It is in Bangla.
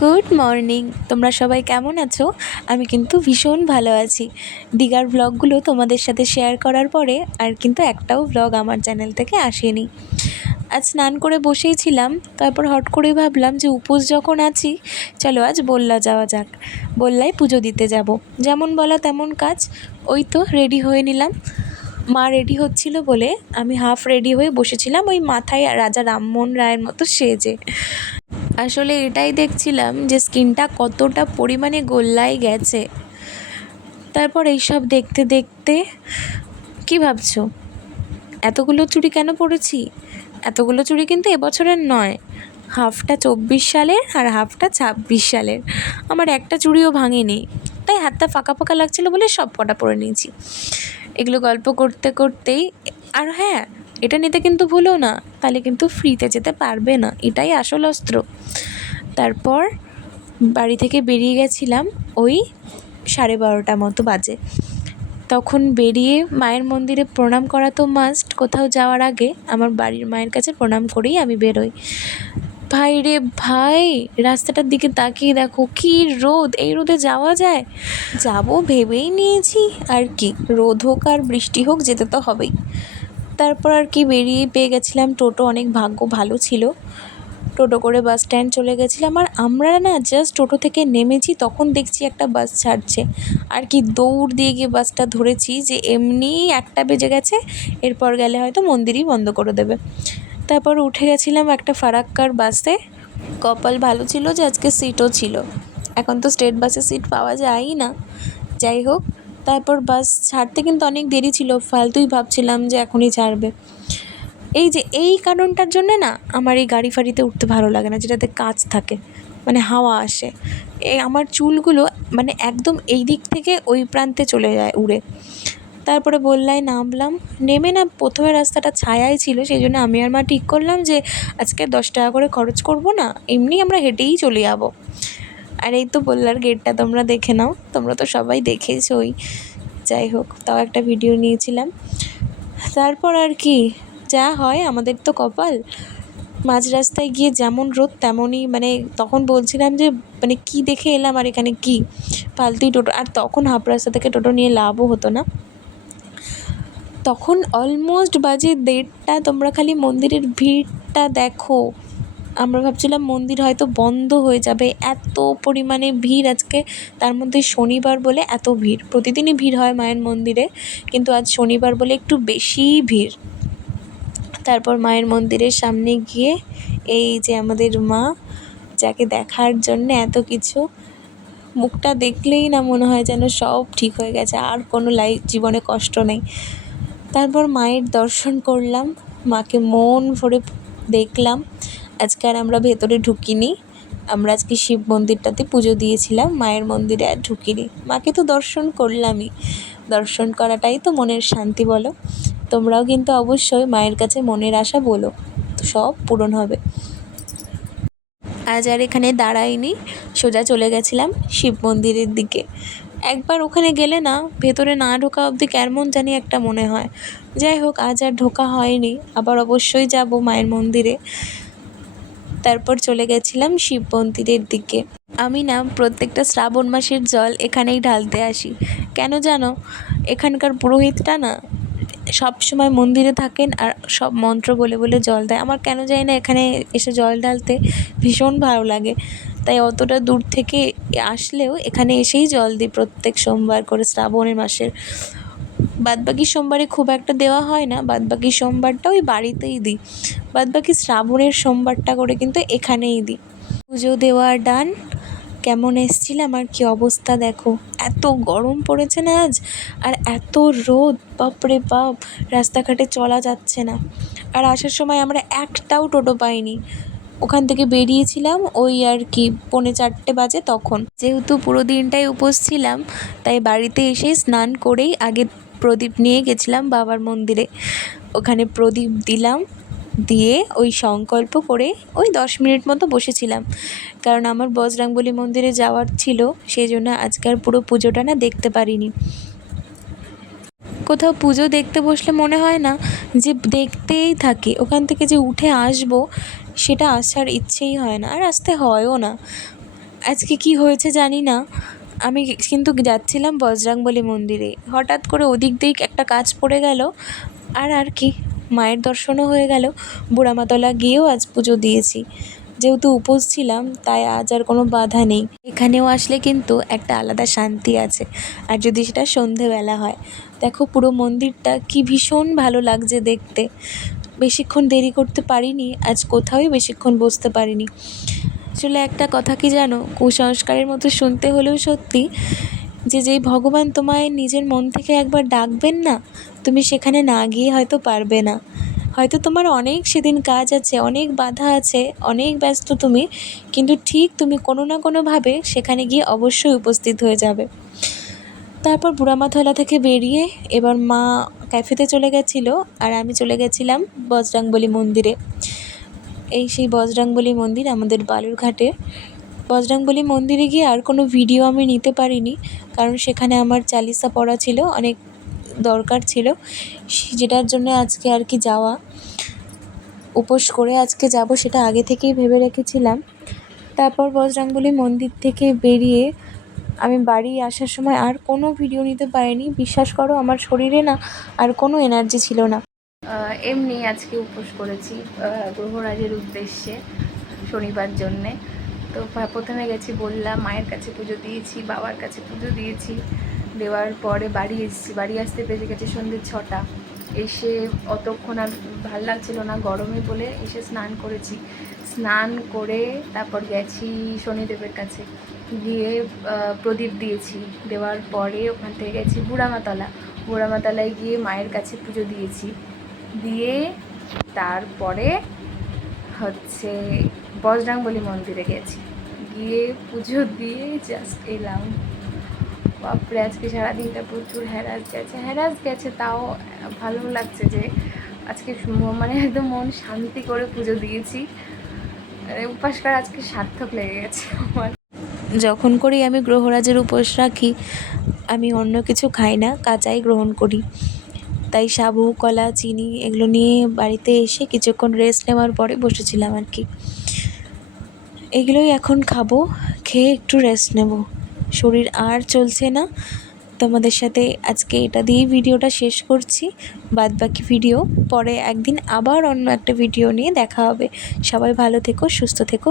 Good morning. তোমরা সবাই কেমন আছো? আমি কিন্তু ভীষণ ভালো আছি। দীঘার ব্লগগুলো তোমাদের সাথে শেয়ার করার পরে আর কিন্তু একটাও ব্লগ আমার চ্যানেল থেকে আসেনি। আজ স্নান করে বসেই ছিলাম, তারপর হট করে ভাবলাম যে উপোস যখন আছি, চলো আজ বল্লা যাওয়া যাক। বল্লায় পুজো দিতে যাব। যেমন বলা তেমন কাজ। ওই তো রেডি হয়ে নিলাম। মা রেডি হচ্ছিল বলে আমি হাফ রেডি হয়ে বসেছিলাম, ওই মাথায় রাজা রামমোহন রায়ের মতো সেজে। আসলে এটাই দেখছিলাম যে স্কিনটা কতটা পরিমাণে গোল্লায় গেছে। তারপর এইসব দেখতে দেখতে কি ভাবছো, এতগুলো চুড়ি কেন পরেছি? এতগুলো চুড়ি কিন্তু এবছরের নয়, হাফটা 24 সালের আর হাফটা 26 সালের। আমার একটা চুড়িও ভাঙেনি, তাই হাতটা ফাঁকা ফাঁকা লাগছিলো বলে সব কটা পরে নিয়েছি। এগুলো গল্প করতে করতেই, আর হ্যাঁ, এটা নিতে কিন্তু ভুলো না, তাহলে কিন্তু ফ্রিতে যেতে পারবে না, এটাই আসল অস্ত্র। তারপর বাড়ি থেকে বেরিয়ে গেছিলাম ওই 12:30 মতো বাজে। তখন বেরিয়ে মায়ের মন্দিরে প্রণাম করা তো মাস্ট, কোথাও যাওয়ার আগে আমার বাড়ির মায়ের কাছে প্রণাম করেই আমি বেরোই। ভাই রে ভাই, রাস্তাটার দিকে তাকিয়ে দেখো কি রোদ, এই রোদে যাওয়া যায়? যাব ভেবেই নিয়েছি, আর কি রোদ হোক আর বৃষ্টি হোক যেতে তো হবেই। তারপর আর কি বেরিয়ে পেয়ে গেছিলাম টোটো, অনেক ভাগ্য ভালো ছিল। টোটো করে বাস স্ট্যান্ড চলে গেছিলাম, আর আমরা না জাস্ট টোটো থেকে নেমেছি তখন দেখছি একটা বাস ছাড়ছে, আর কি দৌড় দিয়ে গিয়ে বাসটা ধরেছি যে এমনিই 1টা বেজে গেছে, এরপর গেলে হয়তো মন্দিরই বন্ধ করে দেবে। তারপর উঠে গেছিলাম একটা ফারাক্কার বাসে। কপাল ভালো ছিল যে আজকে সিটও ছিল, এখন তো স্টেট বাসে সিট পাওয়া যায়ই না। যাই হোক, তারপর বাস ছাড়তে কিন্তু অনেক দেরি ছিল, ফালতুই ভাবছিলাম যে এখনই ছাড়বে। এই যে এই কারণটার জন্যে না আমার এই গাড়ি ফাড়িতে উঠতে ভালো লাগে না, যেটাতে কাঁচ থাকে, মানে হাওয়া আসে। আমার চুলগুলো মানে একদম এই দিক থেকে ওই প্রান্তে চলে যায় উড়ে। তারপরে বললায় নামলাম, নেমে না প্রথমে রাস্তাটা ছায়াই ছিল, সেই জন্য আমি আর মা ঠিক করলাম যে আজকে 10 টাকা করে খরচ করব না, এমনি আমরা হেঁটেই চলে যাবো। আর এই তো বললার গেটটা তোমরা দেখে নাও, তোমরা তো সবাই দেখেছোই। যাই হোক, তাও একটা ভিডিও নিয়েছিলাম। তারপর আর কি, যা হয় আমাদের তো কপাল। মাঝ রাস্তায় গিয়ে যেমন রোদ তেমনই, মানে তখন বলছিলাম যে মানে কি দেখে এলাম, আর এখানে কি ফালতুই টোটো, আর তখন হাফ রাস্তা থেকে টোটো নিয়ে লাভও হতো না। তখন অলমোস্ট বাজে 1:30, তোমরা খালি মন্দিরের ভিড়টা দেখো। আমরা ভাবছিলাম মন্দির হয়তো বন্ধ হয়ে যাবে, এত পরিমাণে ভিড় আজকে, তার মধ্যে শনিবার বলে এত ভিড়। প্রতিদিনই ভিড় হয় মায়ের মন্দিরে, কিন্তু আজ শনিবার বলে একটু বেশিই ভিড়। তারপর মায়ের মন্দিরের সামনে গিয়ে এই যে আমাদের মা, যাকে দেখার জন্য এত কিছু, মুখটা দেখলেই না মনে হয় যেন সব ঠিক হয়ে গেছে, আর কোনো জীবনে কষ্ট নেই। তারপর মায়ের দর্শন করলাম, মাকে মন ভরে দেখলাম। আজকে আর আমরা ভেতরে ঢুকিনি, আমরা আজকে শিব মন্দিরটাতে পুজো দিয়েছিলাম, মায়ের মন্দিরে আর ঢুকিনি। মাকে তো দর্শন করলামই, দর্শন করাটাই তো মনের শান্তি বলো। তোমরাও কিন্তু অবশ্যই মায়ের কাছে মনের আশা বলো, তো সব পূরণ হবে। আজ আর এখানে দাঁড়াইনি, সোজা চলে গেছিলাম শিব মন্দিরের দিকে। একবার ওখানে গেলে না, ভেতরে না ঢোকা অবধি কেমন জানি একটা মনে হয়। যাই হোক, আজ আর ঢোকা হয়নি, আবার অবশ্যই যাব মায়ের মন্দিরে। তারপর চলে গেছিলাম শিব মন্দিরের দিকে। আমি না প্রত্যেকটা শ্রাবণ মাসের জল এখানেই ঢালতে আসি। কেন জানো? এখানকার পুরোহিতটা না সব সময় মন্দিরে থাকেন আর সব মন্ত্র বলে বলে জল দেয়। আমার কেন জানি না এখানে এসে জল ঢালতে ভীষণ ভালো লাগে, তাই অতটা দূর থেকে আসলেও এখানে এসেই জল দিই প্রত্যেক সোমবার করে শ্রাবণের মাসের। বাদবাকি সোমবারে খুব একটা দেওয়া হয় না, বাদবাকি সোমবারটা ওই বাড়িতেই দিই, বাদবাকি শ্রাবণের সোমবারটা করে কিন্তু এখানেই দিই। পুজো দেওয়ার ডান। কেমন এসেছিলাম আর কি অবস্থা দেখো, এত গরম পড়েছে না আজ, আর এত রোদ, বাপরে বাপ, রাস্তাঘাটে চলা যাচ্ছে না। আর আসার সময় আমরা একটাও টোটো পাইনি। ওখান থেকে বেরিয়েছিলাম ওই আর কি 3:45 বাজে, তখন যেহেতু পুরো দিনটাই উপোস ছিলাম, তাই বাড়িতে এসে স্নান করেই আগে প্রদীপ নিয়ে গেছিলাম বাবার মন্দিরে। ওখানে প্রদীপ দিলাম, দিয়ে ওই সংকল্প করে ওই 10 মিনিট মতো বসেছিলাম, কারণ আমার বজরংবলী মন্দিরে যাওয়ার ছিল, সেই জন্য আজকের পুরো পুজোটা না দেখতে পারিনি। কোথাও পুজো দেখতে বসলে মনে হয় না যে দেখতেই থাকি, ওখান থেকে যে উঠে আসবো সেটা আসার ইচ্ছেই হয় না, আর আসতে হয়ও না। আজকে কি হয়েছে জানি না, আমি কিন্তু যাচ্ছিলাম বজরংবলী মন্দিরে, হঠাৎ করে ওদিক দিয়ে একটা কাজ পড়ে গেল, আর কি মায়ের দর্শনও হয়ে গেল। বুড়ামাতলা গিয়েও আজ পুজো দিয়েছি। যেহেতু উপোস ছিলাম তাই আজ আর কোনো বাধা নেই। এখানেও আসলে কিন্তু একটা আলাদা শান্তি আছে, আর যদি সেটা সন্ধেবেলা হয়। দেখো পুরো মন্দিরটা কি ভীষণ ভালো লাগছে দেখতে। বেশিক্ষণ দেরি করতে পারিনি, আজ কোথাওই বেশিক্ষণ বসতে পারিনি। আসলে একটা কথা কি জানো, কুসংস্কারের মতো শুনতে হলেও সত্যি, যেই ভগবান তোমায় নিজের মন থেকে একবার ডাকবেন না, তুমি সেখানে না গিয়ে হয়তো পারবে না। হয়তো তোমার অনেক সেদিন কাজ আছে, অনেক বাধা আছে, অনেক ব্যস্ত তুমি, কিন্তু ঠিক তুমি কোনো না কোনোভাবে সেখানে গিয়ে অবশ্যই উপস্থিত হয়ে যাবে। তারপর বুড়ামাতলা থেকে বেরিয়ে এবার মা ক্যাফেতে চলে গেছিলো, আর আমি চলে গেছিলাম বজরংবলী মন্দিরে। সেই বজরংবলী মন্দির আমাদের বালুরঘাটে। বজরংবলী মন্দিরে গিয়ে আর কোনো ভিডিও আমি নিতে পারিনি, কারণ সেখানে আমার চালিসা পড়া ছিল, অনেক দরকার ছিল, যেটার জন্য আজকে আর কি যাওয়া। উপোস করে আজকে যাব সেটা আগে থেকেই ভেবে রেখেছিলাম। তারপর বজরংবলী মন্দির থেকে বেরিয়ে আমি বাড়ি আসার সময় আর কোনো ভিডিও নিতে পারিনি। বিশ্বাস করো, আমার শরীরে না আর কোনো এনার্জি ছিল না। এমনি আজকে উপোস করেছি গ্রহরাজের উদ্দেশ্যে শনিবার জন্যে। তো প্রথমে গেছি, বললাম, মায়ের কাছে পুজো দিয়েছি, বাবার কাছে পুজো দিয়েছি। দেওয়ার পরে বাড়ি এসেছি। বাড়ি আসতে বেজে গেছে সন্ধ্যে 6টা। এসে অতক্ষণ আর ভাল লাগছিল না গরমে বলে এসে স্নান করেছি। স্নান করে তারপর গেছি শনিদেবের কাছে, গিয়ে প্রদীপ দিয়েছি। দেওয়ার পরে ওখান থেকে গেছি বুড়ামাতলায় গিয়ে মায়ের কাছে পুজো দিয়েছি। দিয়ে তারপরে হচ্ছে বজরংবলী মন্দিরে গেছি, গিয়ে পুজো দিয়ে জাস্ট এলাম। বাপরে, আজকে সারাদিনটা প্রচুর হ্যারাস গেছে, তাও ভালো লাগছে যে আজকে মানে একদম মন শান্তি করে পুজো দিয়েছি। উপবাস করা আজকে সার্থক লেগে গেছে আমার। যখন করি আমি গ্রহরাজের উপোস রাখি, আমি অন্য কিছু খাই না, কাঁচাই গ্রহণ করি। তাই সাবু, কলা, চিনি এগুলো নিয়ে বাড়িতে এসে কিছুক্ষণ রেস্ট নেওয়ার পরে বসেছিলাম আর কি। এগুলোই এখন খাবো, খেয়ে একটু রেস্ট নেব। শরীর আর চলছে না। তোমাদের সাথে আজকে এটা দিয়েই ভিডিওটা শেষ করছি। বাদবাকি ভিডিও পরে একদিন আবার অন্য একটা ভিডিও নিয়ে দেখা হবে। সবাই ভালো থেকো, সুস্থ থেকো।